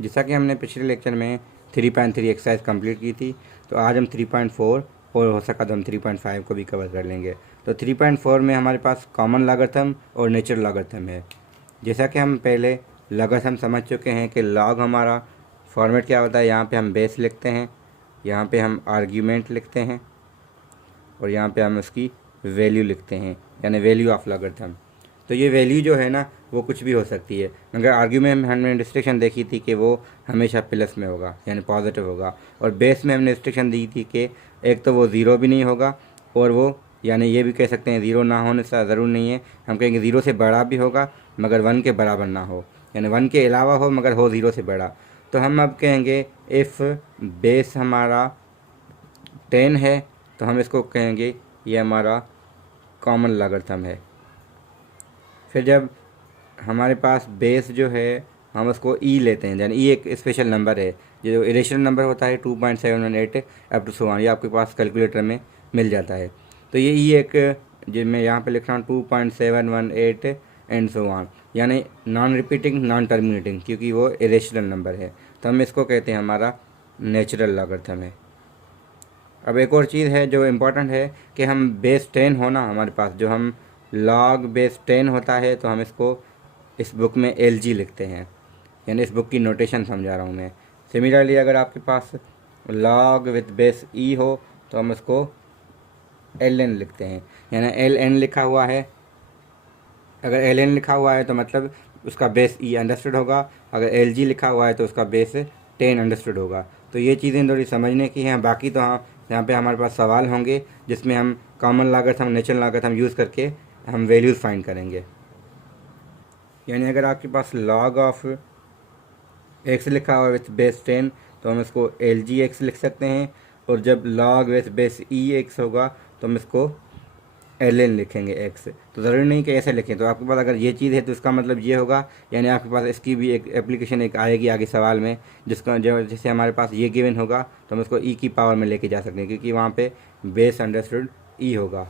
जैसा कि हमने पिछले लेक्चर में 3.3 एक्सरसाइज कंप्लीट की थी, तो आज हम 3.4 और हो सका तो हम 3.5 को भी कवर कर लेंगे। तो 3.4 में हमारे पास कॉमन लॉगरिथम और नेचुरल लॉगरिथम है। जैसा कि हम पहले लॉगरिथम समझ चुके हैं कि लॉग हमारा फॉर्मेट क्या होता है। यहाँ पे हम बेस लिखते हैं, यहाँ पे हम आर्ग्यूमेंट लिखते हैं और यहाँ पे हम उसकी वैल्यू लिखते हैं, यानी वैल्यू ऑफ लॉगरिथम। तो ये वैल्यू जो है ना वो कुछ भी हो सकती है, मगर आर्ग्यूमेंट में हमने रिस्ट्रिक्शन देखी थी कि वो हमेशा प्लस में होगा यानी पॉजिटिव होगा, और बेस में हमने रिस्ट्रिक्शन दी थी कि एक तो वो ज़ीरो भी नहीं होगा और वो यानी ये भी कह सकते हैं ज़ीरो ना होने से ज़रूर नहीं है, हम कहेंगे ज़ीरो से बड़ा भी होगा मगर 1 के बराबर ना हो, यानी 1 के अलावा हो मगर हो ज़ीरो से बड़ा। तो हम अब कहेंगे इफ़ बेस हमारा 10 है तो हम इसको कहेंगे ये हमारा कॉमन लॉगरिथम है। फिर जब हमारे पास बेस जो है हम उसको ई लेते हैं, यानी ई एक स्पेशल नंबर है, जो इरेशनल नंबर होता है 2.718 अप टू 100, ये आपके पास कैलकुलेटर में मिल जाता है। तो ये ई एक जो मैं यहाँ पे लिख रहा हूँ 2.718 एंड सो ऑन, यानी नॉन रिपीटिंग नॉन टर्मिनेटिंग, क्योंकि वो इरेशनल नंबर है। तो हम इसको कहते हैं हमारा नेचुरल लॉगरिथम है। अब एक और चीज़ है जो इम्पोर्टेंट है कि हम बेस 10 होना हमारे पास, जो हम लॉग बेस 10 होता है तो हम इसको इस बुक में LG लिखते हैं, यानी इस बुक की नोटेशन समझा रहा हूँ मैं। सिमिलरली अगर आपके पास लॉग विथ बेस E हो तो हम उसको LN लिखते हैं, यानी LN लिखा हुआ है। अगर LN लिखा हुआ है तो मतलब उसका बेस E अंडरस्टूड होगा, अगर LG लिखा हुआ है तो उसका बेस 10 अंडरस्टूड होगा। तो ये चीज़ें थोड़ी समझने की हैं। बाकी तो हाँ, यहाँ पे हमारे पास सवाल होंगे जिसमें हम common logarithm natural logarithm use करके हम वैल्यूज़ फाइंड करेंगे। यानी अगर आपके पास लॉग ऑफ x लिखा हुआ है विथ बेस 10 तो हम इसको LGX लिख सकते हैं, और जब लॉग विथ बेस EX होगा तो हम इसको LN लिखेंगे x। तो ज़रूरी नहीं कि ऐसे लिखें। तो आपके पास अगर ये चीज़ है तो इसका मतलब ये होगा, यानी आपके पास इसकी भी एक एप्लीकेशन एक आएगी आगे सवाल में, जिसका जो जैसे हमारे पास ये गिवन होगा तो हम इसको e की पावर में लेके जा सकते हैं, क्योंकि वहाँ पे बेस अंडरस्टूड e होगा।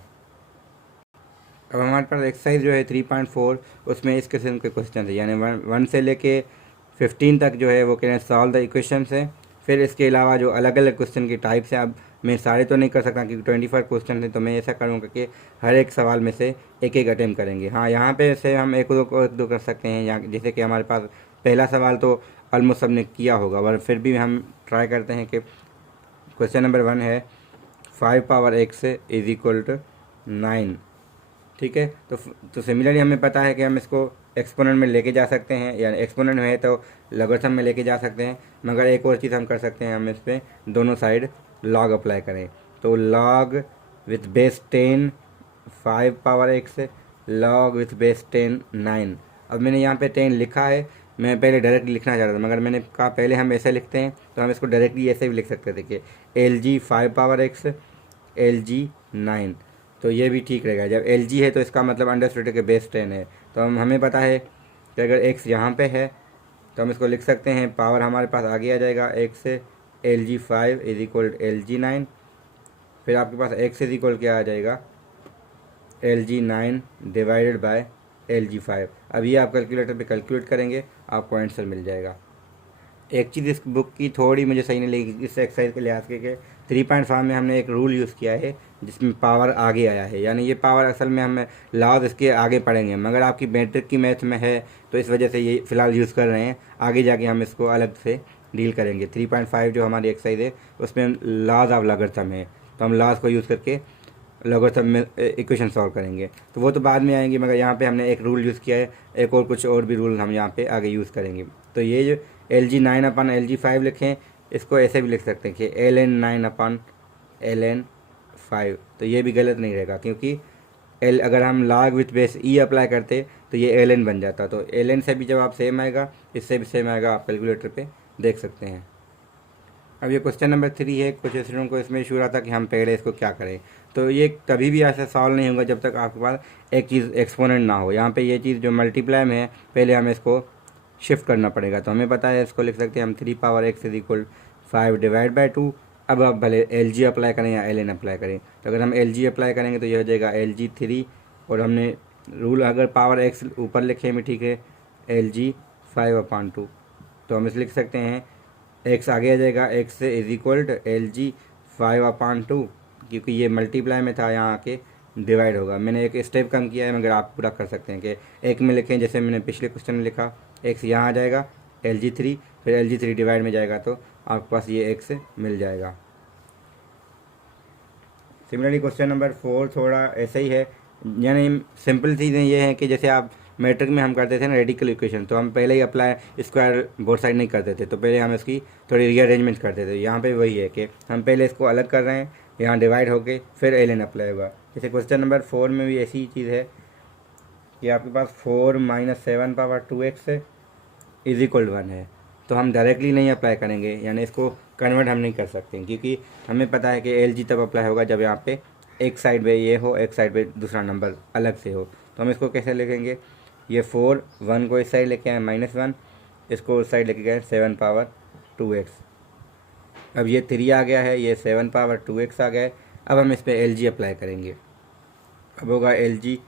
अब हमारे पास एक्सरसाइज जो है 3.4, उसमें इस किस्म के क्वेश्चन है, यानी 1 से लेके 15 तक जो है वो कह रहे हैं सॉल्व द इक्वेशन है। फिर इसके अलावा जो अलग अलग क्वेश्चन की टाइप्स हैं, अब मैं सारे तो नहीं कर सकता क्योंकि 25 क्वेश्चन हैं, तो मैं ऐसा करूँगा कि हर एक सवाल में से एक एक अटैम्प्ट करेंगे। हाँ, यहाँ पे से हम एक दो कर सकते हैं, यहाँ जैसे कि हमारे पास पहला सवाल तो ऑलमोस्ट सबने किया होगा, पर फिर भी हम ट्राई करते हैं कि क्वेश्चन नंबर 1 है 5 power x is equal to 9। ठीक है, तो सिमिलरली हमें पता है कि हम इसको एक्सपोनेंट में लेके जा सकते हैं, यानी एक्सपोनेंट में है तो लॉगरिथम में लेके जा सकते हैं, मगर एक और चीज़ हम कर सकते हैं, हम इस पर दोनों साइड लॉग अप्लाई करें। तो log with base 10 5 power x, log with base 10 9। अब मैंने यहाँ पे 10 लिखा है, मैं पहले डायरेक्टली लिखना चाह रहा था मगर मैंने कहा पहले हम ऐसे लिखते हैं, तो हम इसको डायरेक्टली ऐसे भी लिख सकते थे कि LG 5 पावर x LG 9। तो ये भी ठीक रहेगा। जब LG है तो इसका मतलब अंडरस्टूड के बेस 10 है, तो हमें पता है कि अगर x यहाँ पे है तो हम इसको लिख सकते हैं, पावर हमारे पास आगे आ जाएगा x LG 5 is equal LG 9। फिर आपके पास x इज इक्वल क्या आ जाएगा LG 9 डिवाइडेड बाय LG 5। अब ये आप कैलकुलेटर पे कैलकुलेट करेंगे, आपको आंसर मिल जाएगा। एक चीज़ इस बुक की थोड़ी मुझे सही नहीं लगी इस एक्सरसाइज के लिहाज के 3.5 में हमने एक रूल यूज़ किया है जिसमें पावर आगे आया है, यानी ये पावर असल में हम लॉज इसके आगे पढ़ेंगे, मगर आपकी मैट्रिक की मैथ में है तो इस वजह से ये फ़िलहाल यूज़ कर रहे हैं। आगे जाके हम इसको अलग से डील करेंगे। 3.5 जो हमारी एक्सरसाइज है उसमें लॉज ऑफ लॉगरिथम है, तो हम लॉज को यूज़ करके लॉगरिथम में इक्वेशन सॉल्व करेंगे, तो वो तो बाद में आएंगे, मगर यहाँ पे हमने एक रूल यूज़ किया है, एक और कुछ और भी रूल हम यहाँ पे आगे यूज़ करेंगे। तो ये जो LG 9 अपन LG 5 लिखें, इसको ऐसे भी लिख सकते हैं कि LN 9 अपन LN 5, तो ये भी गलत नहीं रहेगा, क्योंकि अगर हम log with base E apply करते तो ये LN बन जाता। तो LN से भी जवाब सेम आएगा, इससे भी सेम आएगा, आप कैलकुलेटर पे देख सकते हैं। अब ये क्वेश्चन नंबर 3 है। कुछ स्टूडेंट को इसमें इशू रहा था कि हम पहले इसको क्या करें, तो ये कभी भी ऐसा सॉल्व नहीं होगा जब तक आपके पास एक चीज़ एक्सपोनेंट ना हो। यहाँ पे ये चीज़ जो मल्टीप्लाई में है, पहले हमें इसको शिफ्ट करना पड़ेगा। तो हमें पता है, इसको लिख सकते हैं हम 3 power x is equal 5 divide by 2। अब आप भले LG अप्लाई करें या LN अप्लाई करें, तो अगर हम LG अप्लाई करेंगे तो ये हो जाएगा LG 3, और हमने रूल अगर पावर x ऊपर लिखे में ठीक है LG 5/2। तो हम इसे लिख सकते हैं x आगे आ जाएगा, x is equal to L G 5/2, क्योंकि ये मल्टीप्लाई में था, यहाँ आके डिवाइड होगा। मैंने एक स्टेप कम किया है, मगर आप पूरा कर सकते हैं कि एक में लिखें, जैसे मैंने पिछले क्वेश्चन में लिखा, x यहाँ आ जाएगा LG3, फिर LG3 डिवाइड में जाएगा तो आपके पास ये x मिल जाएगा। सिमिलरली क्वेश्चन नंबर 4 थोड़ा ऐसा ही है, यानी सिंपल चीज़ें ये हैं कि जैसे आप मैट्रिक में हम करते थे ना रेडिकल इक्वेशन, तो हम पहले ही अप्लाई स्क्वायर बोथ साइड नहीं करते थे, तो पहले हम इसकी थोड़ी रीअरेंजमेंट करते थे। यहाँ पे वही है कि हम पहले इसको अलग कर रहे हैं, यहाँ डिवाइड होके फिर एल अप्लाई होगा। जैसे क्वेश्चन नंबर 4 में भी ऐसी चीज़ है कि आपके पास 4 - 7/2x इज इक्वल 1 है, तो हम डायरेक्टली नहीं अप्लाई करेंगे, यानी इसको कन्वर्ट हम नहीं कर सकते, क्योंकि हमें पता है कि एल जी तब अप्लाई होगा जब यहाँ पे एक साइड पे ये हो, एक साइड पे दूसरा नंबर अलग से हो। तो हम इसको कैसे लिखेंगे, ये 4 1 को इस साइड लेके आए -1, इसको उस साइड लेके गए 7/2x। अब ये 3 आ गया है, ये 7/2x आ गया है। अब हम इस पर एल जी अप्लाई करेंगे, अब होगा एल जी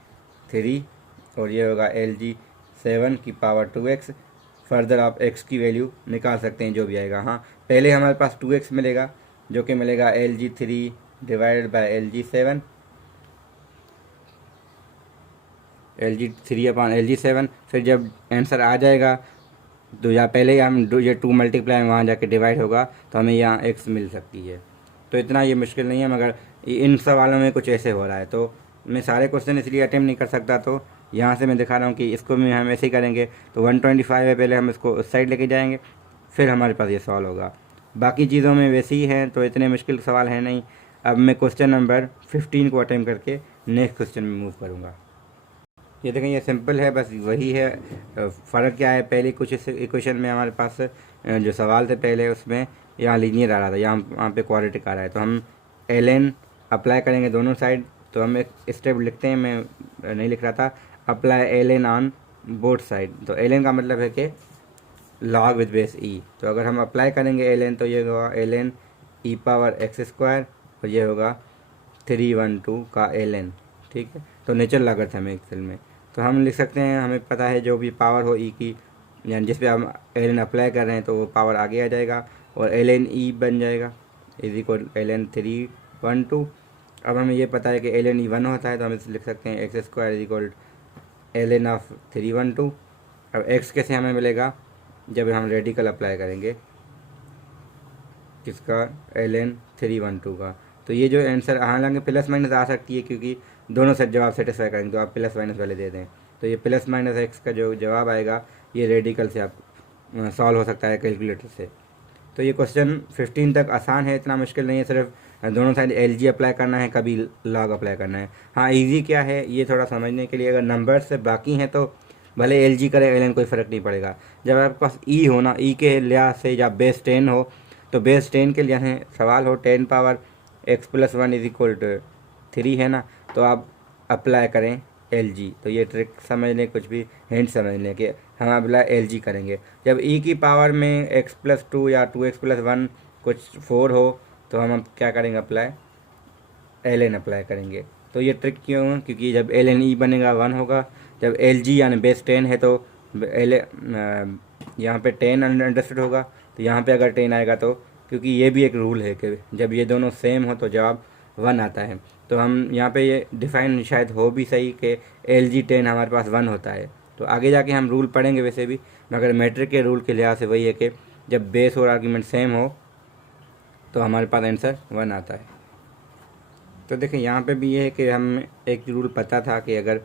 3 और ये होगा एल जी 7/2x। फर्दर आप x की वैल्यू निकाल सकते हैं जो भी आएगा। हाँ, पहले हमारे पास 2x मिलेगा, जो कि मिलेगा LG3 divided by LG7, LG3/LG7। फिर जब आंसर आ जाएगा तो या पहले ही हम ये 2 मल्टीप्लाई वहाँ जाके डिवाइड होगा, तो हमें यहाँ x मिल सकती है। तो इतना ये मुश्किल नहीं है, मगर इन सवालों में कुछ ऐसे हो रहा है, तो मैं सारे क्वेश्चन इसलिए अटेम्प्ट नहीं कर सकता, तो यहाँ से मैं दिखा रहा हूँ कि इसको भी हम ऐसे ही करेंगे। तो 125 है, पहले हम इसको उस साइड लेके जाएंगे, फिर हमारे पास ये सवाल होगा। बाकी चीज़ों में वैसे ही है, तो इतने मुश्किल सवाल हैं नहीं। अब मैं क्वेश्चन नंबर 15 को अटेम्प्ट करके नेक्स्ट क्वेश्चन में मूव करूँगा। ये देखें, ये सिंपल है, बस वही है। फ़र्क क्या है, पहले कुछ इस इक्वेशन में हमारे पास जो सवाल थे पहले, उसमें यहाँ लीनियर आ रहा था, यहाँ पे क्वाड्रेटिक आ रहा है। तो हम ln अप्लाई करेंगे दोनों साइड। तो हम एक स्टेप लिखते हैं, मैं नहीं लिख रहा था, apply ln on both side. तो ln का मतलब है कि log विद बेस e। तो अगर हम अप्लाई करेंगे ln, तो ये होगा ln e⁻x² और ये होगा 312 का ln, ठीक है। तो नेचुरल लॉगरिथम है एक्सेल में, तो हम लिख सकते हैं, हमें पता है जो भी पावर हो e की, यानी जिस पे हम ln अप्लाई कर रहे हैं, तो वो पावर आगे आ जाएगा और ln e बन जाएगा इज इक्वल ln 312। अब हमें ये पता है कि ln e 1 होता है, तो हम इसे लिख सकते हैं x² is equal ln of 312। अब x कैसे हमें मिलेगा, जब हम रेडिकल अप्लाई करेंगे किसका, ln 312 का। तो ये जो आंसर, हालांकि प्लस माइनस आ सकती है, क्योंकि दोनों सेट जवाब सेटिस्फाई करेंगे, तो आप प्लस माइनस वाले दे दें। तो ये +- x का जो जवाब आएगा, ये रेडिकल से आप सॉल्व हो सकता है कैलकुलेटर से। तो ये क्वेश्चन 15 तक आसान है, इतना मुश्किल नहीं है, सिर्फ दोनों साइड LG अप्लाई करना है, कभी लॉग अप्लाई करना है। हाँ, इजी क्या है ये थोड़ा समझने के लिए, अगर नंबर्स से बाकी हैं तो भले LG करें ln, कोई फ़र्क नहीं पड़ेगा। जब आपके पास e हो ना, e के लिहाज से या बेस 10 हो, तो बेस 10 के लिए सवाल हो 10⁻x+1 इज इक्वल टू 3 है ना, तो आप अप्लाई करें LG। तो ये ट्रिक समझ लें, कुछ भी हिंट समझ लें कि हम अप्लाई LG करेंगे। जब e की पावर में x+2 या 2x+1 कुछ 4 हो, तो हम अब क्या करेंगे, अप्लाई ln अप्लाई करेंगे। तो ये ट्रिक क्यों, क्योंकि जब ln e बनेगा 1 होगा, जब LG यानी बेस 10 है, तो यहाँ पे 10 अंडरस्टूड होगा, तो यहाँ पे अगर 10 आएगा, तो क्योंकि ये भी एक रूल है कि जब ये दोनों सेम हो तो जवाब 1 आता है। तो हम यहाँ पे ये डिफाइन शायद हो भी सही कि LG 10 हमारे पास 1 होता है। तो आगे जाके हम रूल पढ़ेंगे वैसे भी, मगर मैट्रिक के रूल के लिहाज से वही है कि जब बेस और आर्गूमेंट सेम हो तो हमारे पास आंसर 1 आता है। तो देखिए, यहाँ पे भी ये है कि हम एक रूल पता था कि अगर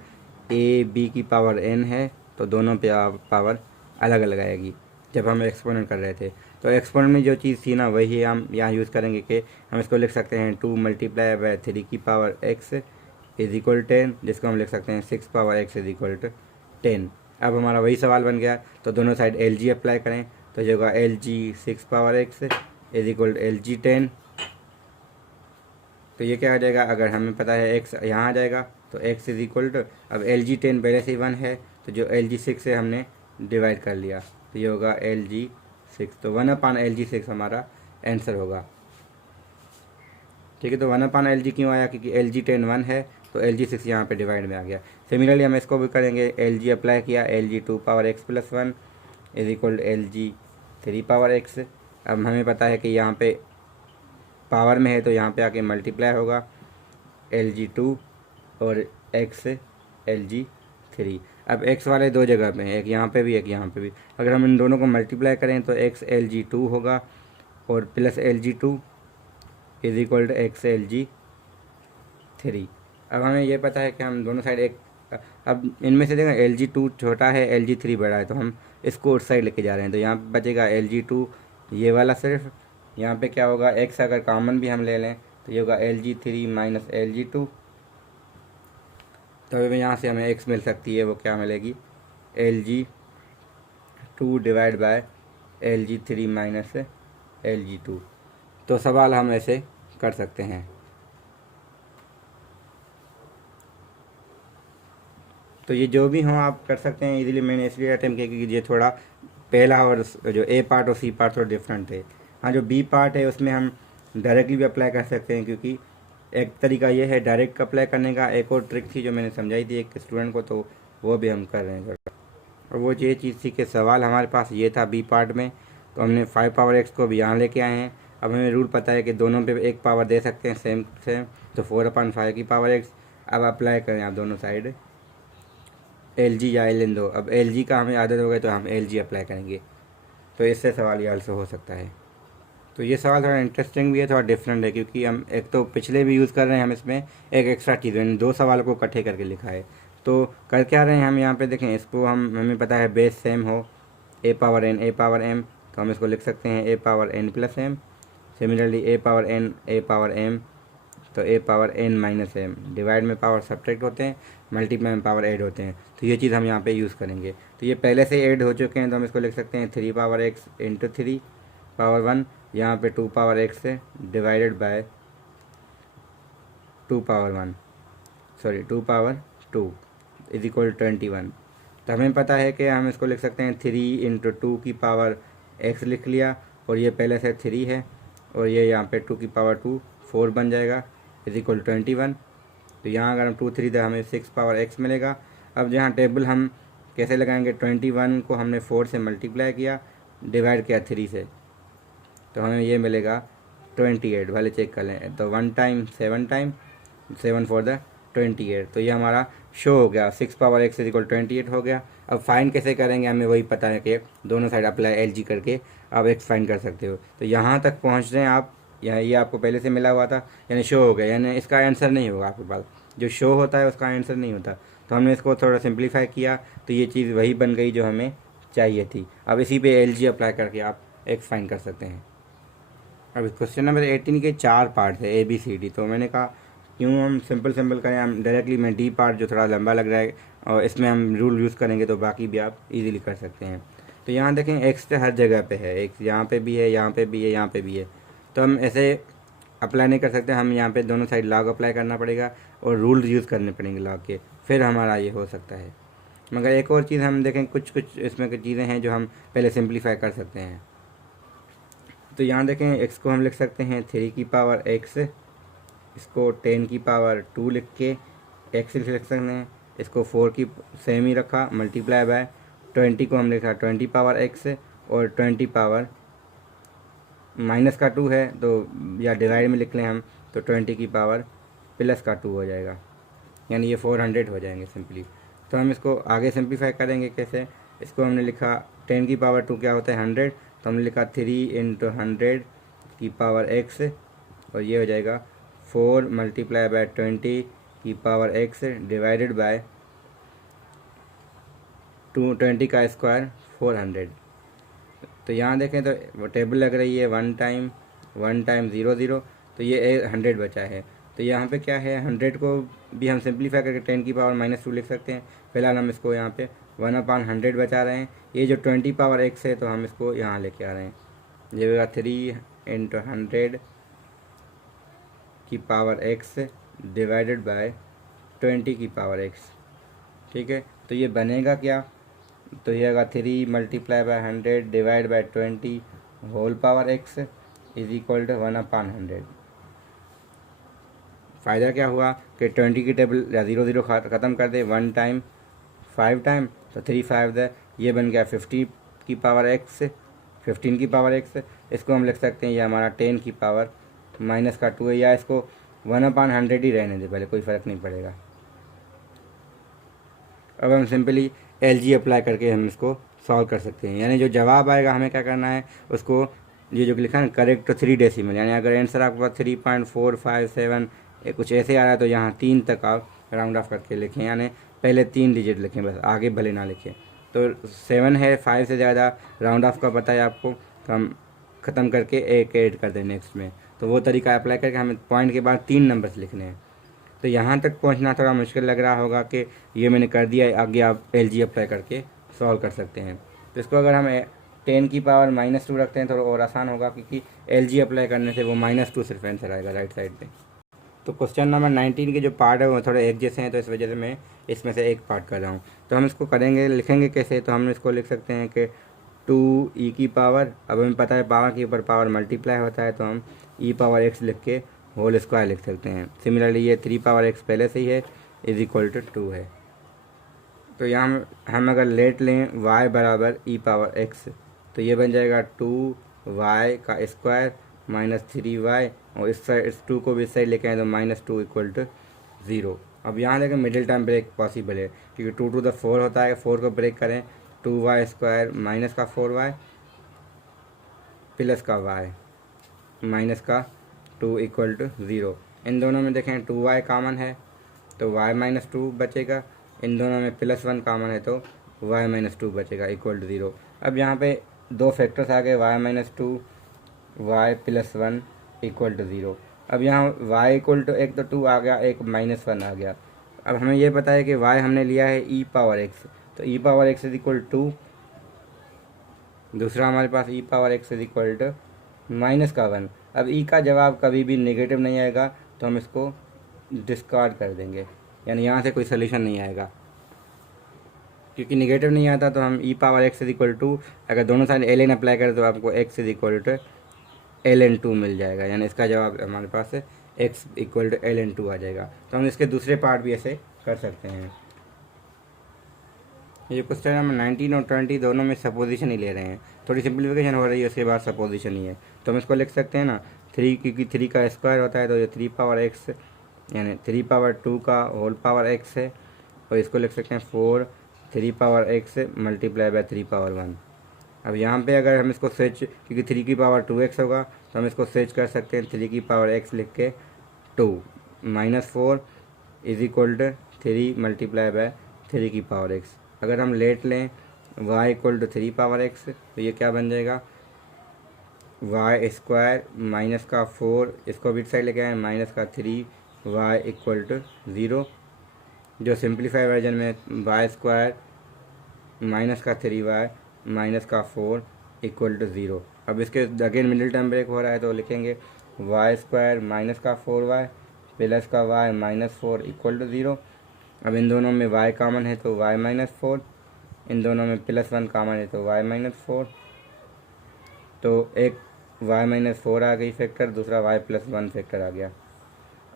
a b की पावर n है, तो दोनों पे पावर अलग अलग आएगी, जब हम एक्सपोनेंट कर रहे थे। तो एक्सपोनेंट में जो चीज़ थी ना, वही हम यहाँ यूज़ करेंगे कि हम इसको लिख सकते हैं 2 × 3 की पावर x इज इक्वल 10, जिसको हम लिख सकते हैं 6 x इज इक्वल टू 10। अब हमारा वही सवाल बन गया, तो दोनों साइड LG अप्लाई करें, तो जो होगा LG 6 x is equal to LG 10। तो ये क्या हो जाएगा, अगर हमें पता है x यहाँ आ जाएगा, तो x इज इक्वल टू, अब LG 10 पहले से ही 1 है, तो जो LG 6 से हमने डिवाइड कर लिया, तो ये होगा LG 6। तो 1/LG 6 हमारा आंसर होगा, ठीक है। तो 1/LG क्यों आया, क्योंकि LG 10 1 है, तो LG 6 यहाँ पे डिवाइड में आ गया। सिमिलरली हम इसको भी करेंगे, LG अप्लाई किया, LG 2 x+1 is equal LG 3 power x. अब हमें पता है कि यहाँ पे पावर में है तो यहाँ पे आके मल्टीप्लाई होगा LG2 और x LG3। अब x वाले दो जगह पे हैं, एक यहाँ पे भी एक यहाँ पे भी। अगर हम इन दोनों को मल्टीप्लाई करें तो x LG2 होगा और plus LG2 is equal to x LG3। अब हमें ये पता है कि हम दोनों साइड एक, अब इनमें से देखें LG2 छोटा है LG3 बड़ा है, तो हम इसको उस साइड लेके जा रहे हैं। तो यहाँ पे बचेगा LG2 ये वाला सिर्फ। यहाँ पे क्या होगा, x अगर कॉमन भी हम ले लें तो ये होगा LG3 माइनस LG2। तो अभी यहाँ से हमें x मिल सकती है, वो क्या मिलेगी LG2 divide by LG3 minus LG2। तो सवाल हम ऐसे कर सकते हैं। तो ये जो भी हो आप कर सकते हैं इजीली। मैंने इसलिए अटेम्प्ट किया क्योंकि ये थोड़ा पहला और जो ए पार्ट और सी पार्ट थोड़ा डिफरेंट है। हाँ, जो बी पार्ट है उसमें हम डायरेक्टली भी अप्लाई कर सकते हैं, क्योंकि एक तरीका ये है डायरेक्ट अप्लाई करने का। एक और ट्रिक थी जो मैंने समझाई थी एक स्टूडेंट को, तो वो भी हम कर रहे हैं। और वो ये चीज़ थी कि सवाल हमारे पास ये था बी पार्ट में, तो हमने 5 पावर एक्स को भी यहाँ लेके आए हैं। अब हमें रूल पता है कि दोनों पे एक पावर दे सकते हैं सेम सेम, तो 4/5 की पावर एक्स। अब अप्लाई करें आप दोनों साइड LG या एल इन दो। अब LG का हमें आदत हो गई तो हम LG अप्लाई करेंगे, तो इससे सवाल ये आंसर हो सकता है। तो ये सवाल थोड़ा इंटरेस्टिंग भी है, थोड़ा डिफरेंट है, क्योंकि हम एक तो पिछले भी यूज़ कर रहे हैं, हम इसमें एक एक्स्ट्रा चीज़ यानी दो सवालों को इकट्ठे करके लिखा है। तो कर क्या रहे हैं हम यहाँ पे देखें, इसको हमें पता है बेस सेम हो a power n a power m, तो हम इसको लिख सकते हैं a power n plus m। Similarly a power n a power m, तो a power n minus m। Divide में पावर सब्ट्रैक्ट होते हैं, मल्टीप्लाई में पावर ऐड होते हैं, तो ये चीज़ हम यहाँ पे यूज़ करेंगे। तो ये पहले से ऐड हो चुके हैं, तो हम इसको लिख सकते हैं 3 पावर x इंटू 3 पावर 1। यहाँ पे 2 पावर x है divided by 2 power 1, sorry 2 power 2 is equal 21। तो हमें पता है कि हम इसको लिख सकते हैं 3 इंटू 2 की पावर x लिख लिया, और ये पहले से 3 है, और ये यहाँ पे 2 की पावर 2 4 बन जाएगा इज इक्वल 21। तो यहाँ अगर हम 2 3 दे हमें 6 पावर x मिलेगा। अब यहाँ टेबल हम कैसे लगाएंगे, 21 को हमने 4 से मल्टीप्लाई किया, डिवाइड किया 3 से, तो हमें ये मिलेगा 28। वाले चेक कर लें, तो 1 टाइम 7 टाइम 7 फॉर द 28। तो ये हमारा शो हो गया 6 पावर x इज इक्वल 28 हो गया। अब फाइंड कैसे करेंगे, हमें वही पता है कि दोनों साइड अप्लाई LG करके आप x फाइंड कर सकते हो। तो यहाँ तक पहुँच रहे हैं आप, यहाँ ये आपको पहले से मिला हुआ था, यानी शो हो गया, यानी इसका आंसर नहीं होगा आपके पास। जो शो होता है उसका आंसर नहीं होता। तो हमने इसको थोड़ा सिंप्लीफाई किया, तो ये चीज़ वही बन गई जो हमें चाहिए थी। अब इसी पे LG अप्लाई करके आप x फाइंड कर सकते हैं। अब क्वेश्चन नंबर 18 के 4 पार्ट है ABCD। तो मैंने कहा क्यों हम सिंपल करें, हम डायरेक्टली मैं D पार्ट जो थोड़ा लंबा लग रहा है और इसमें हम रूल यूज़ करेंगे, तो बाकी भी आप इजीली कर सकते हैं। तो यहाँ देखें x तो हर जगह पे है, x यहाँ पे भी है, यहाँ पे भी है, यहाँ पे भी है। तो हम ऐसे अप्लाई नहीं कर सकते, हम यहाँ पे दोनों साइड लॉग अप्लाई करना पड़ेगा और रूल यूज़ करने पड़ेंगे लॉग के, फिर हमारा ये हो सकता है। मगर एक और चीज़ हम देखें, कुछ इसमें कुछ चीज़ें हैं जो हम पहले सिंप्लीफाई कर सकते हैं। तो यहाँ देखें x को हम लिख सकते हैं 3 की पावर x, इसको 10 की पावर 2 लिख के x लिख सकते हैं। इसको 4 की सेम ही रखा, मल्टीप्लाई बाय 20 को हम लिखा 20 पावर x, और 20 पावर माइनस का 2 है तो या डिवाइड में लिख लें हम, तो 20 की पावर प्लस का 2 हो जाएगा, यानी ये 400 हो जाएंगे सिंपली। तो हम इसको आगे सिंप्लीफाई करेंगे कैसे, इसको हमने लिखा 10 की पावर 2 क्या होता है 100, तो हमने लिखा 3 इंटू 100 की पावर x, और ये हो जाएगा 4 मल्टीप्लाई बाय 20 की पावर x डिवाइडेड बाय 20 का स्क्वायर 400। तो यहाँ देखें तो वो टेबल लग रही है 1 टाइम 0 0, तो ये 100 बचा है। तो यहाँ पे क्या है, 100 को भी हम सिंप्लीफाई करके 10 की पावर -2 लिख सकते हैं। फिलहाल हम इसको यहाँ पे 1/100 बचा रहे हैं। ये जो 20 पावर x है तो हम इसको यहाँ लेके आ रहे हैं, ये होगा 3 इंटू 100 की पावर x डिवाइडेड बाय 20 की पावर x। ठीक है, तो ये बनेगा क्या, तो ये होगा 3 multiply by 100 divide by 20 whole power x is equal to 1/100। फ़ायदा क्या हुआ कि 20 की टेबल या 0 0 ख़त्म कर दे, 1 टाइम 5 टाइम, तो 3 5 ये बन गया 50 की पावर x, 15 की पावर एक्स, इसको हम लिख सकते हैं ये हमारा 10 की पावर माइनस का 2 है, या इसको 1/100 ही रहने दे पहले, कोई फ़र्क नहीं पड़ेगा। अब हम सिंपली LG अप्लाई करके हम इसको सॉल्व कर सकते हैं, यानी जो जवाब आएगा हमें क्या करना है, उसको ये जो लिखा है ना करेक्ट 3 डेसिमल, यानी अगर आंसर आपके पास 3.457 कुछ ऐसे आ रहा है तो यहाँ 3 तक आप राउंड ऑफ करके लिखें, यानी पहले 3 डिजिट लिखें बस, आगे भले ना लिखें। तो 7 है, 5 से ज़्यादा राउंड ऑफ का पता है आपको, तो हम ख़त्म करके एक ऐड कर दें नेक्स्ट में। तो वो तरीका अप्लाई करके हमें पॉइंट के बाद 3 नंबर्स लिखने हैं। तो यहाँ तक पहुँचना थोड़ा मुश्किल लग रहा होगा कि ये मैंने कर दिया है, आगे आप LG अप्लाई करके सॉल्व कर सकते हैं। तो इसको अगर हम 10 की पावर -2 रखते हैं तो और आसान होगा, क्योंकि LG अप्लाई करने से वो -2 सिर्फ आंसर आएगा राइट साइड पे। तो क्वेश्चन नंबर 19 के जो पार्ट है वो थोड़े एक जैसे हैं, तो इस वजह से मैं इसमें से एक पार्ट कर रहा हूँ। तो हम इसको करेंगे, लिखेंगे कैसे, तो हम इसको लिख सकते हैं कि 2e की पावर, अब हमें पता है पावर के ऊपर पावर मल्टीप्लाई होता है, तो हम e पावर x लिख के होल स्क्वायर लिख सकते हैं। सिमिलरली ये 3 पावर x पहले से ही है, इज इक्वल टू 2 है। तो यहाँ हम अगर लेट लें y बराबर e पावर x, तो ये बन जाएगा 2y का स्क्वायर माइनस 3y, और इस साइड इस 2 को भी इस साइड लेके आए तो -2 इक्वल टू 0। अब यहाँ देखें मिडिल टर्म ब्रेक पॉसिबल है, क्योंकि 2 टू द 4 होता है, 4 को ब्रेक करें 2y स्क्वायर माइनस का 4y प्लस का y माइनस का 2 इक्वल टू 0। इन दोनों में देखें 2y कॉमन है तो y -2 बचेगा, इन दोनों में +1 कॉमन है तो y -2 बचेगा इक्वल टू 0। अब यहाँ पे दो फैक्टर्स आ गए, y -2 y +1 इक्वल टू 0। अब यहाँ y इक्वल टू एक तो 2 आ गया, एक -1 आ गया। अब हमें ये पता है कि y हमने लिया है e पावर x, तो e power x is equal to, दूसरा हमारे पास e power x is equal to -1। अब e का जवाब कभी भी नेगेटिव नहीं आएगा, तो हम इसको डिस्कार्ड कर देंगे, यानी यहाँ से कोई सोल्यूशन नहीं आएगा, क्योंकि नेगेटिव नहीं आता। तो हम e power x is equal to, अगर दोनों साइड ln अप्लाई करें तो आपको x is equal to ln2 मिल जाएगा, यानी इसका जवाब हमारे पास x इक्वल टू ln2 आ जाएगा। तो हम इसके दूसरे पार्ट भी ऐसे कर सकते हैं। ये क्वेश्चन नंबर 19 और 20 दोनों में सपोजिशन ही ले रहे हैं, थोड़ी सिंप्लीफिकेशन हो रही है, उसके बाद सपोजिशन ही है। तो हम इसको लिख सकते हैं ना 3, क्योंकि 3 का स्क्वायर होता है तो ये 3 पावर x यानी 3 पावर 2 का होल पावर x है, और इसको लिख सकते हैं 4 3 power x multiply by 3 power 1। अब यहाँ पे अगर हम इसको स्विच, क्योंकि 3 की पावर 2x होगा, तो हम इसको स्विच कर सकते हैं 3 की पावर x लिख के 2 -4 is equal to 3 multiply by 3 की पावर x। अगर हम लेट लें y equal to 3 power x, तो ये क्या बन जाएगा y स्क्वायर माइनस का 4, इसको भी साइड लेके आए माइनस का 3y इक्वल टू 0। जो सिंप्लीफाई वर्जन में y स्क्वायर माइनस का 3y माइनस का 4 इक्वल टू 0। अब इसके अगेन मिडिल टर्म ब्रेक हो रहा है, तो लिखेंगे y स्क्वायर माइनस का 4y प्लस का y -4 इक्वल टू 0। अब इन दोनों में y कॉमन है तो y -4, इन दोनों में +1 कॉमन है तो y -4, तो एक y -4 आ गई फैक्टर, दूसरा y +1 फैक्टर आ गया।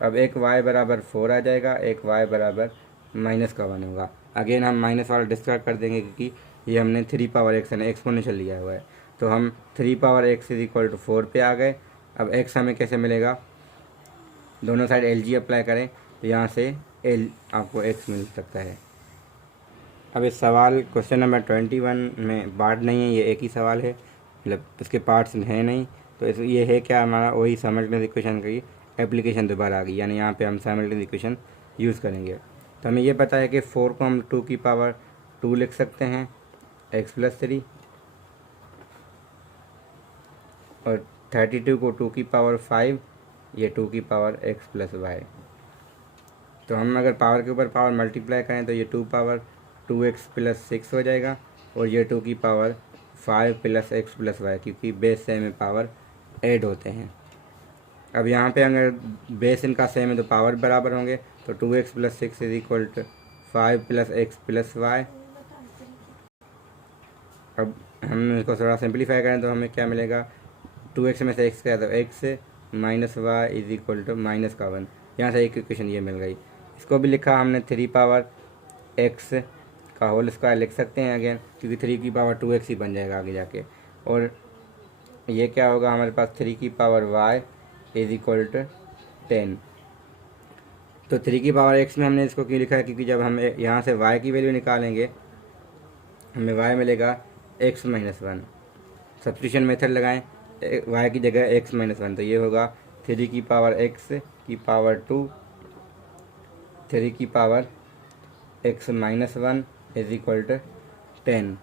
अब एक y बराबर 4 आ जाएगा, एक y बराबर -1 होगा। अगेन हम माइनस वाला डिस्कार्ड कर देंगे, क्योंकि ये हमने 3 पावर x यानी एक्सपोनेंशियल लिया हुआ है। तो हम 3 power x is equal to 4 पे आ गए। अब x हमें कैसे मिलेगा, दोनों साइड LG अप्लाई करें तो यहाँ से L आपको x मिल सकता है। अब इस सवाल क्वेश्चन नंबर 21 में पार्ट नहीं है, ये एक ही सवाल है, मतलब इसके पार्ट्स हैं नहीं। तो ये है क्या, हमारा वही साइमल्टेनियस इक्वेशन की एप्लीकेशन दोबारा आ गई, यानी यहाँ पे हम साइमल्टेनियस इक्वेशन यूज़ करेंगे। तो हमें ये पता है कि 4 को हम 2 की पावर 2 लिख सकते हैं x + 3, और 32 को 2 की पावर 5, ये 2 की पावर x + y। तो हम अगर पावर के ऊपर पावर मल्टीप्लाई करें तो ये 2 पावर 2x + 6 हो जाएगा, और ये 2 की पावर 5 + x + y, क्योंकि बेस सेम में पावर ऐड होते हैं। अब यहाँ पे अगर बेस इनका सेम है तो पावर बराबर होंगे, तो 2x + 6 is equal to 5 + x + y। अब हम इसको थोड़ा सिंप्लीफाई करें तो हमें क्या मिलेगा, 2x में से x गया तो x -y is equal to -1। यहाँ से एक इक्वेशन ये मिल गई। इसको भी लिखा हमने 3 पावर x का होल स्क्वायर लिख सकते हैं अगेन, क्योंकि 3 की पावर 2x ही बन जाएगा आगे जाके, और ये क्या होगा हमारे पास 3 की power y is equal to 10। तो 3 की पावर x में हमने इसको क्यों लिखा है, क्योंकि जब हम यहाँ से y की वैल्यू निकालेंगे हमें y मिलेगा x माइनस 1। सब्स्टिट्यूशन मेथड लगाएं, y की जगह x माइनस 1, तो ये होगा 3 की पावर x की पावर 2 3 की power x minus 1 is equal to 10।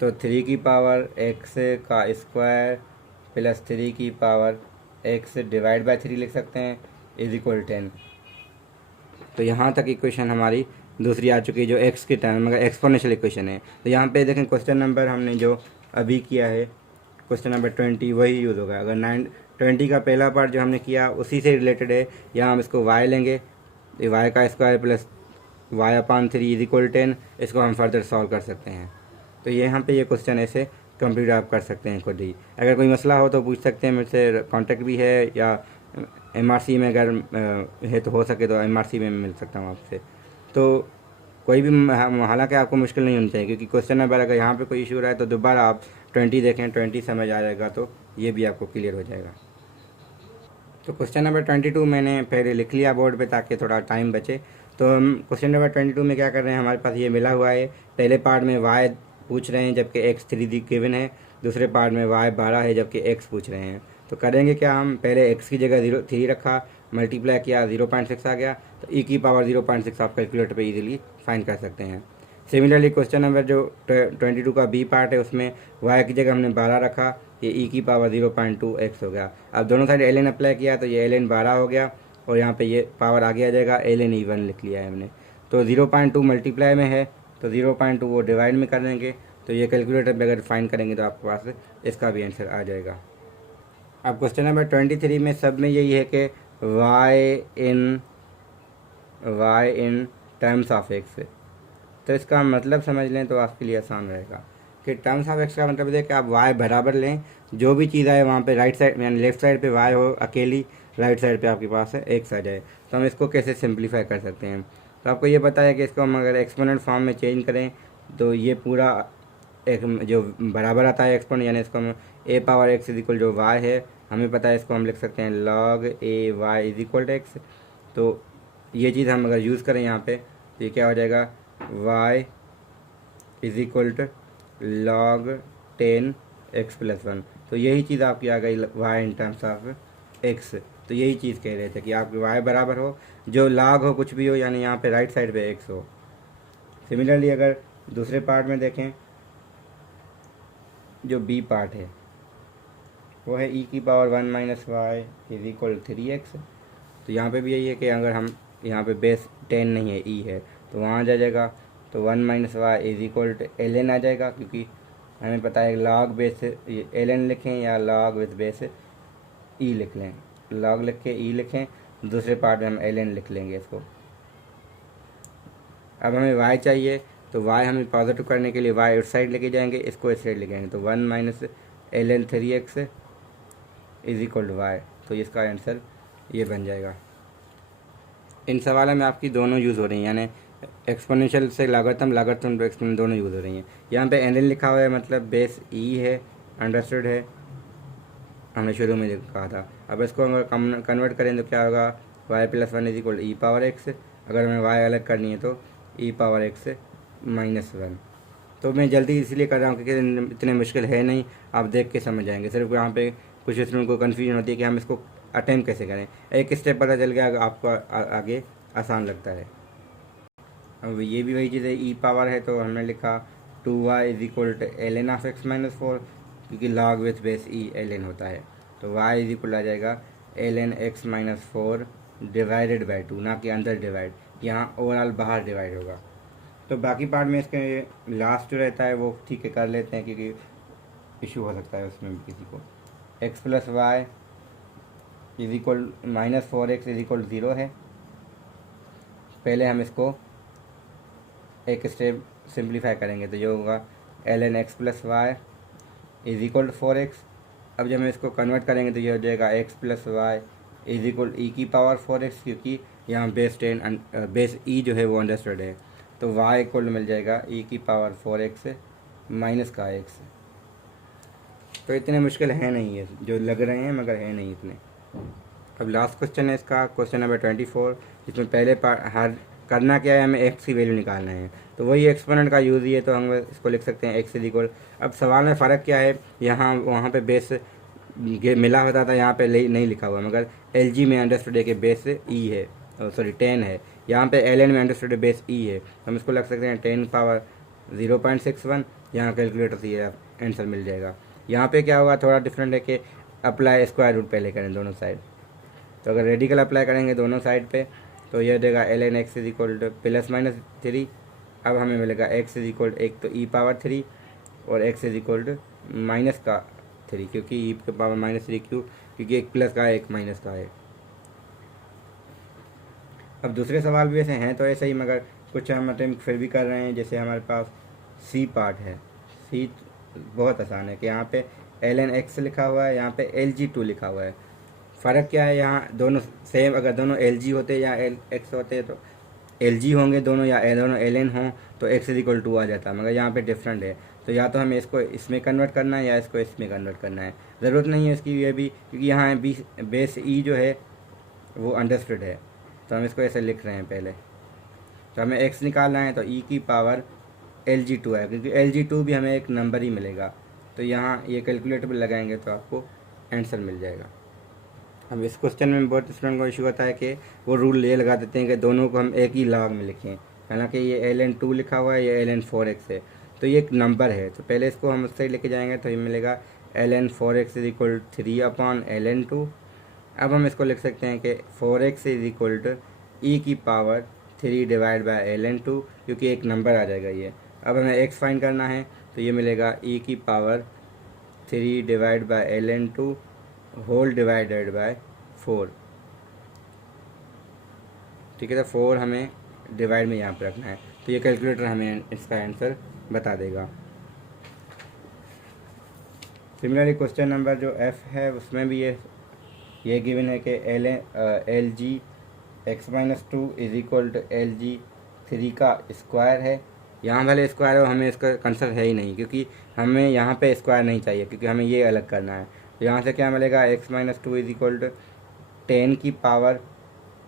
तो 3 की पावर x का स्क्वायर प्लस 3 की पावर x डिवाइड बाय 3 लिख सकते हैं इज इक्वल 10। तो यहाँ तक इक्वेशन हमारी दूसरी आ चुकी है जो x के टर्म मगर एक्सपोनेंशियल इक्वेशन है। तो यहाँ पे देखें क्वेश्चन नंबर हमने जो अभी किया है क्वेश्चन नंबर 20 वही यूज़ होगा। अगर 20 का पहला पार्ट जो हमने किया उसी से रिलेटेड है। यहाँ हम इसको y लेंगे, y का square plus y/3 is equal 10, इसको हम फर्दर सॉल्व कर सकते हैं। तो यहाँ पे ये क्वेश्चन ऐसे कंप्लीट आप कर सकते हैं खुद ही। अगर कोई मसला हो तो पूछ सकते हैं मेरे से, कॉन्टैक्ट भी है, या MRC में अगर है तो हो सके तो MRC में मिल सकता हूँ आपसे। तो कोई भी हालांकि आपको मुश्किल नहीं होनी चाहिए, क्योंकि क्वेश्चन नंबर अगर यहाँ पे कोई इशू रहा है तो दोबारा आप 20 देखें, 20 समझ आ जाएगा तो ये भी आपको क्लियर हो जाएगा। तो क्वेश्चन नंबर 22 मैंने पहले लिख लिया बोर्ड पे ताकि थोड़ा टाइम बचे। तो हम क्वेश्चन नंबर 22 में क्या कर रहे हैं, हमारे पास ये मिला हुआ है। पहले पार्ट में y पूछ रहे हैं जबकि x 3 गिवन है, दूसरे पार्ट में y 12 है जबकि x पूछ रहे हैं। तो करेंगे क्या, हम पहले x की जगह 3 रखा, मल्टीप्लाई किया 0.6 आ गया, तो e की पावर 0.6 आप कैलकुलेटर पे इजीली फाइंड कर सकते हैं। सिमिलरली क्वेश्चन नंबर जो 22 का बी पार्ट है उसमें y की जगह हमने 12 रखा, ये e की पावर 0.2x हो गया। अब दोनों साइड ln अप्लाई किया तो ये ln 12 हो गया और यहाँ पे ये पावर आगे आ जाएगा, ln e1 लिख लिया है हमने। तो 0.2 मल्टीप्लाई में है तो 0.2 वो डिवाइड में कर देंगे, तो ये कैलकुलेटर पे अगर फाइंड करेंगे तो आपके पास इसका भी आंसर आ जाएगा। अब क्वेश्चन नंबर 23 में सब में यही है कि y in terms of x। तो इसका मतलब समझ लें तो आपके लिए आसान रहेगा कि टर्म्स ऑफ x का मतलब है कि आप y बराबर लें, जो भी चीज़ आए वहाँ पे राइट साइड यानी लेफ्ट साइड पे y हो अकेली, राइट साइड पे आपके पास है x आ जाए। तो हम इसको कैसे सिंप्लीफाई कर सकते हैं, तो आपको ये पता है कि इसको हम अगर एक्सपोनेंट फॉर्म में चेंज करें तो ये पूरा एक जो बराबर आता है एक्सपोनेंट, यानी इसको हम a power x is equal जो y है हमें पता है, इसको हम लिख सकते हैं log a y is equal to x। तो ये चीज़ हम अगर यूज़ करें यहाँ पे तो ये क्या हो जाएगा, y is equal to log 10 x plus 1। तो यही चीज़ आपकी आ गई y in terms of x। तो यही चीज़ कह रहे थे कि आपके y बराबर हो, जो log हो कुछ भी हो, यानी यहाँ पे राइट साइड पे x हो। सिमिलरली अगर दूसरे पार्ट में देखें जो b पार्ट है वो है e की power 1 minus Y is equal 3x। तो यहाँ पे भी यही है कि अगर हम यहाँ पे बेस 10 नहीं है e है तो वहाँ आ जाएगा, तो 1 minus Y is equal to ln आ जाएगा, क्योंकि हमें पता है log बेस ln लिखें या log विथ बेस e लिख लें, log लिख के e लिखें, दूसरे पार्ट में हम ln लिख लेंगे इसको। अब हमें y चाहिए तो y हमें पॉजिटिव करने के लिए y इस साइड लेके जाएंगे, इसको इस साइड लेके आएंगे, तो 1 minus ln 3x is equal to Y. तो इसका आंसर ये बन जाएगा। इन सवालों में आपकी दोनों यूज़ हो रही हैं, यानी एक्सपोनेंशियल से लागतम, लागतम टू एक्सपोनेंट दोनों यूज़ हो रही हैं। यहाँ पे ln लिखा हुआ है मतलब बेस e है, अंडरस्टूड है, हमने शुरू में कहा था। अब इसको अगर कन्वर्ट करें तो क्या होगा, y plus 1 is equal E power x। अगर हमें y अलग करनी है तो e पावर x माइनस 1। तो मैं जल्दी इसलिए कर रहा हूँ क्योंकि इतने मुश्किल है नहीं, आप देख के समझ जाएंगे। सिर्फ यहाँ पे कुछ स्टूडेंट को कन्फ्यूजन होती है कि हम इसको अटैम्प्ट कैसे करें, एक स्टेप पता चल गया आपको आगे आसान लगता है। अब ये भी वही चीज़ है, ई पावर है तो हमने लिखा 2y is equal to ln of x minus 4, क्योंकि log with base E ln होता है। तो y इज इक्वल आ जाएगा ln x minus 4 divided by 2, ना कि अंदर डिवाइड, यहाँ ओवरऑल बाहर डिवाइड होगा। तो बाकी पार्ट में इसके लास्ट जो रहता है वो ठीक है कर लेते हैं, क्योंकि इशू हो सकता है उसमें भी किसी को। x plus Y is equal minus 4x is equal 0 है। पहले हम इसको एक स्टेप सिंप्लीफाई करेंगे तो ये होगा ln x plus Y is equal 4x। अब जब हम इसको कन्वर्ट करेंगे तो ये हो जाएगा x plus Y is equal e की पावर 4x, क्योंकि यहाँ बेस 10 बेस e जो है वो अंडरस्टूड है। तो y इक्वल मिल जाएगा e की पावर 4x माइनस का x। तो इतने मुश्किल है नहीं है, जो लग रहे हैं मगर है नहीं इतने। अब लास्ट क्वेश्चन है इसका, क्वेश्चन नंबर 24, जिसमें पहले हर करना क्या है, हमें एक्स की वैल्यू निकालना है। तो वही एक्सपोनेंट का यूज़ ही है, तो हम इसको लिख सकते हैं एक्स इज इक्वल। अब सवाल में फ़र्क क्या है, यहाँ वहाँ पे बेस मिला होता था, यहाँ पे नहीं लिखा हुआ, मगर एल जी में अंडरस्टूड है कि बेस ई है, सॉरी 10 है। यहाँ पे एल एन में अंडरस्टूड बेस ई है, तो हम इसको लग सकते हैं 10 पावर 0.61। यहाँ कैलकुलेटर से ये आंसर मिल जाएगा। यहाँ पे क्या होगा, थोड़ा डिफरेंट है कि अप्लाई स्क्वायर रूट पहले करें दोनों साइड। तो अगर रेडिकल अप्लाई करेंगे दोनों साइड पे तो यह देगा L N X is equal to +-3। अब हमें मिलेगा एक्स इज इक्वल एक तो ई पावर 3 और एक्स इज इक्वल टू -3, क्योंकि ई के पावर -3 क्यों, क्योंकि एक प्लस का है एक माइनस का है। अब दूसरे सवाल भी ऐसे हैं तो ऐसे ही, मगर कुछ हम अटेम्प्ट फिर भी कर रहे हैं। जैसे हमारे पास सी पार्ट है, सी बहुत आसान है कि यहाँ पे एल एन एक्स लिखा हुआ है, यहाँ पे एल जी 2 लिखा हुआ है। फ़र्क क्या है, यहाँ दोनों सेम, अगर दोनों एल जी होते या एल एक्स होते तो एल जी होंगे दोनों, या दोनों एल एन हों तो एक्स इज इक्वल 2 आ जाता, मगर यहाँ पे डिफरेंट है। तो या तो हमें इसको इसमें कन्वर्ट करना है या इसको इसमें कन्वर्ट करना है। ज़रूरत नहीं है इसकी ये भी, क्योंकि यहाँ बेस ई जो है वो अंडरस्टूड है, तो हम इसको ऐसे लिख रहे हैं पहले। तो हमें एक्स निकालना है, तो ई की पावर एल जी 2 है, क्योंकि एल जी 2 भी हमें एक नंबर ही मिलेगा। तो यहाँ ये कैलकुलेटर पर लगाएंगे तो आपको आंसर मिल जाएगा। अब इस क्वेश्चन में बहुत स्टूडेंट को इशू होता है कि वो रूल ये लगा देते हैं कि दोनों को हम एक ही लॉग में लिखें, हालांकि ये एल एन 2 लिखा हुआ है, ये एल एन 4x है, तो ये एक नंबर है। तो पहले इसको हम उससे लेके जाएंगे तो ये मिलेगा L N 4x is equal 3/ln2। अब हम इसको लिख सकते हैं कि 4x इज इक्वल टू ई की पावर 3/ln2, क्योंकि एक नंबर आ जाएगा ये। अब हमें x फाइंड करना है, तो ये मिलेगा ई की power 3/ln2 whole divided by 4। ठीक है, तो 4 हमें डिवाइड में यहाँ पर रखना है, तो ये कैलकुलेटर हमें इसका आंसर बता देगा। सिमिलरली क्वेश्चन नंबर जो एफ है उसमें भी ये गिवन है कि L G x-2 is equal to L G 3 का स्क्वायर है। यहाँ भले स्क्वायर हो, हमें इसका कंसेप्ट है ही नहीं, क्योंकि हमें यहाँ पे स्क्वायर नहीं चाहिए, क्योंकि हमें ये अलग करना है। तो यहाँ से क्या मिलेगा, x-2 इज इक्वल टू 10 की पावर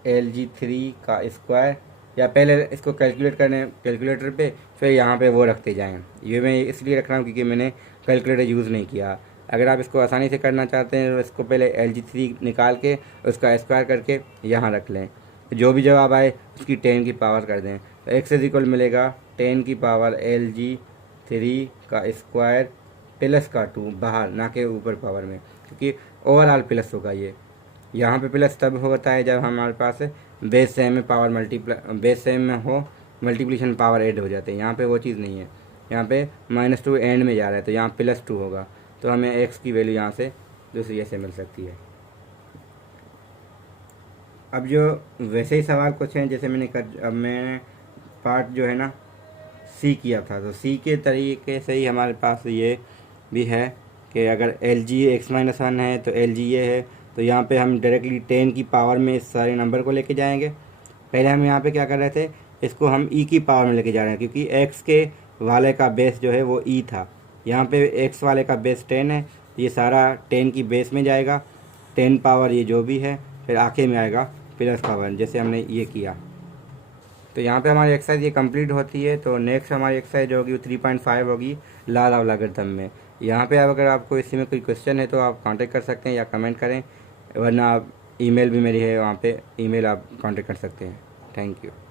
एल जी 3 का स्क्वायर, या पहले इसको कैलकुलेट करने कैलकुलेटर पे, फिर यहाँ पे वो रखते जाएं। ये मैं इसलिए रख रहा हूँ क्योंकि मैंने कैलकुलेटर यूज़ नहीं किया। अगर आप इसको आसानी से करना चाहते हैं तो इसको पहले एल जी 3 निकाल के उसका स्क्वायर करके यहाँ रख लें, जो भी जवाब आए उसकी 10 की पावर कर दें। तो एक्स इज इक्वल मिलेगा 10 की पावर एल जी 3 का स्क्वायर प्लस का 2 बाहर, ना के ऊपर पावर में, क्योंकि ओवरऑल प्लस होगा ये। यहाँ पे प्लस तब होता है जब हमारे पास बेस सेम में पावर बेस सेम में हो, मल्टीप्लिकेशन पावर ऐड हो जाते हैं। यहाँ पे वो चीज़ नहीं है, यहाँ पे -2 एंड में जा रहा है, तो यहाँ +2 होगा। तो हमें एक्स की वैल्यू यहाँ से दूसरी ऐसे मिल सकती है। अब जो वैसे ही सवाल कुछ हैं, जैसे मैंने पार्ट जो है ना सी किया था, तो सी के तरीके से ही हमारे पास ये भी है कि अगर एल जी x-1 है तो एल जी ये है, तो यहाँ पे हम डायरेक्टली 10 की पावर में इस सारे नंबर को लेके जाएंगे। पहले हम यहाँ पे क्या कर रहे थे, इसको हम ई की पावर में लेके जा रहे हैं, क्योंकि एक्स के वाले का बेस जो है वो ई था। यहाँ पे एक्स वाले का बेस 10 है, ये सारा 10 की बेस में जाएगा, 10 पावर ये जो भी है, फिर आखिर में आएगा प्लस पावर, जैसे हमने ये किया। तो यहाँ पे हमारी एक्सरसाइज ये कंप्लीट होती है। तो नेक्स्ट हमारी एक्सरसाइज होगी 3.5 होगी लाल और लॉगरिथम में। यहाँ पे अगर आपको इसी में कोई क्वेश्चन है तो आप कांटेक्ट कर सकते हैं या कमेंट करें, वरना आप ईमेल भी मेरी है, वहाँ पे ईमेल आप कांटेक्ट कर सकते हैं। Thank you.